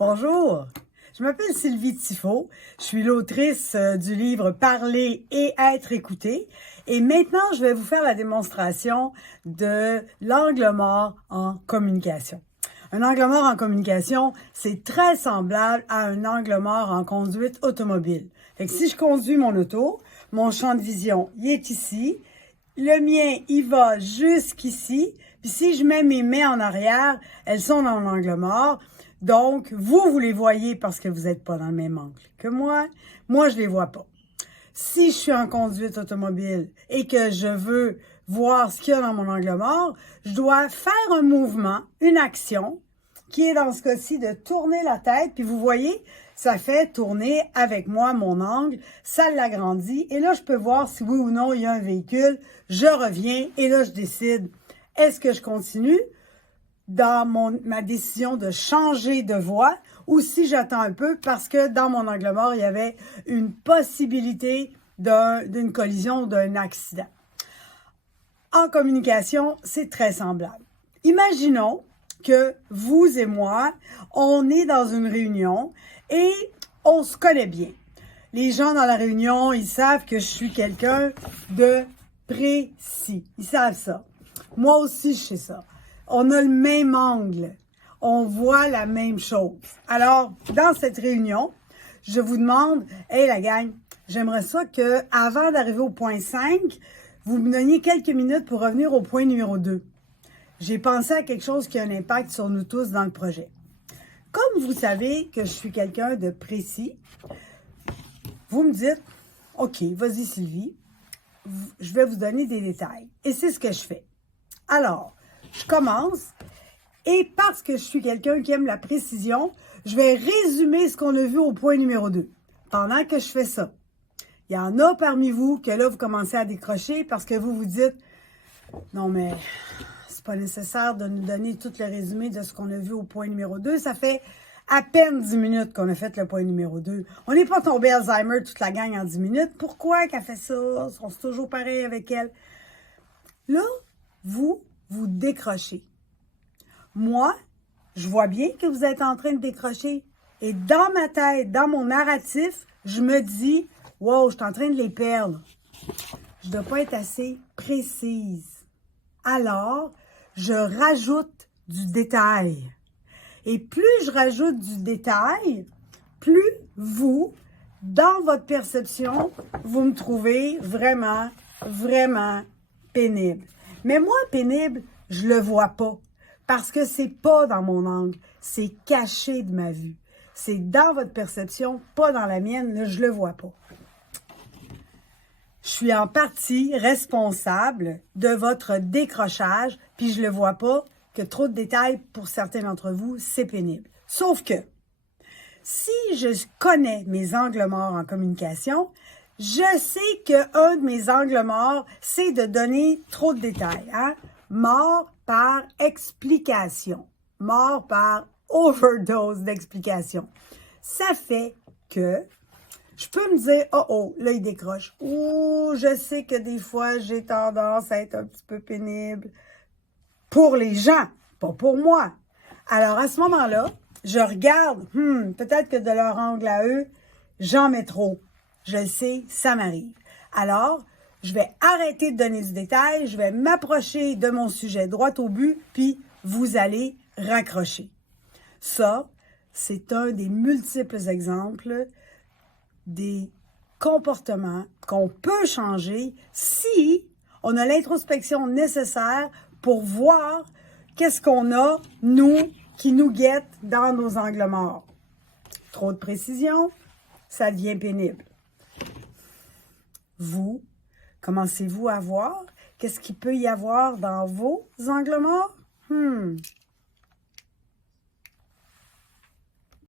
Bonjour, je m'appelle Sylvie Tifo, je suis l'autrice du livre Parler et être écouté et maintenant je vais vous faire la démonstration de l'angle mort en communication. Un angle mort en communication, c'est très semblable à un angle mort en conduite automobile. Fait que si je conduis mon auto, mon champ de vision, il est ici, le mien, il va jusqu'ici, puis si je mets mes mains en arrière, elles sont dans l'angle mort. Donc, vous les voyez parce que vous n'êtes pas dans le même angle que moi. Moi, je les vois pas. Si je suis en conduite automobile et que je veux voir ce qu'il y a dans mon angle mort, je dois faire un mouvement, une action, qui est dans ce cas-ci de tourner la tête. Puis vous voyez, ça fait tourner avec moi mon angle, ça l'agrandit. Et là, je peux voir si oui ou non il y a un véhicule. Je reviens et là, je décide, est-ce que je continue dans ma décision de changer de voie ou si j'attends un peu parce que dans mon angle mort, il y avait une possibilité d'une collision ou d'un accident. En communication, c'est très semblable. Imaginons que vous et moi, on est dans une réunion et on se connaît bien. Les gens dans la réunion, ils savent que je suis quelqu'un de précis. Ils savent ça. Moi aussi, je sais ça. On a le même angle. On voit la même chose. Alors, dans cette réunion, je vous demande, « Hey la gang, j'aimerais ça que avant d'arriver au point 5, vous me donniez quelques minutes pour revenir au point numéro 2. » J'ai pensé à quelque chose qui a un impact sur nous tous dans le projet. Comme vous savez que je suis quelqu'un de précis, vous me dites, « OK, vas-y Sylvie, je vais vous donner des détails. » Et c'est ce que je fais. Alors, je commence et parce que je suis quelqu'un qui aime la précision, je vais résumer ce qu'on a vu au point numéro 2. Pendant que je fais ça, il y en a parmi vous que là, vous commencez à décrocher parce que vous vous dites « Non, mais c'est pas nécessaire de nous donner tout le résumé de ce qu'on a vu au point numéro 2. Ça fait à peine 10 minutes qu'on a fait le point numéro 2. On n'est pas tombé Alzheimer toute la gang en 10 minutes. Pourquoi qu'elle fait ça? On se toujours pareil avec elle. » Là, vous décrochez. Moi, je vois bien que vous êtes en train de décrocher. Et dans ma tête, dans mon narratif, je me dis, « Wow, je suis en train de les perdre. Je ne dois pas être assez précise. » Alors, je rajoute du détail. Et plus je rajoute du détail, plus vous, dans votre perception, vous me trouvez vraiment, vraiment pénible. Mais moi, pénible, je le vois pas. Parce que c'est pas dans mon angle. C'est caché de ma vue. C'est dans votre perception, pas dans la mienne. Là, je le vois pas. Je suis en partie responsable de votre décrochage, puis je le vois pas, que trop de détails pour certains d'entre vous, c'est pénible. Sauf que, si je connais mes angles morts en communication, je sais qu'un de mes angles morts, c'est de donner trop de détails. Hein? Mort par explication. Mort par overdose d'explication. Ça fait que je peux me dire, oh, là, il décroche. Ouh, je sais que des fois, j'ai tendance à être un petit peu pénible. Pour les gens, pas pour moi. Alors, à ce moment-là, je regarde, peut-être que de leur angle à eux, j'en mets trop. Je le sais, ça m'arrive. Alors, je vais arrêter de donner du détail, je vais m'approcher de mon sujet droit au but, puis vous allez raccrocher. Ça, c'est un des multiples exemples des comportements qu'on peut changer si on a l'introspection nécessaire pour voir qu'est-ce qu'on a, nous, qui nous guette dans nos angles morts. Trop de précision, ça devient pénible. Vous, commencez-vous à voir qu'est-ce qu'il peut y avoir dans vos angles morts?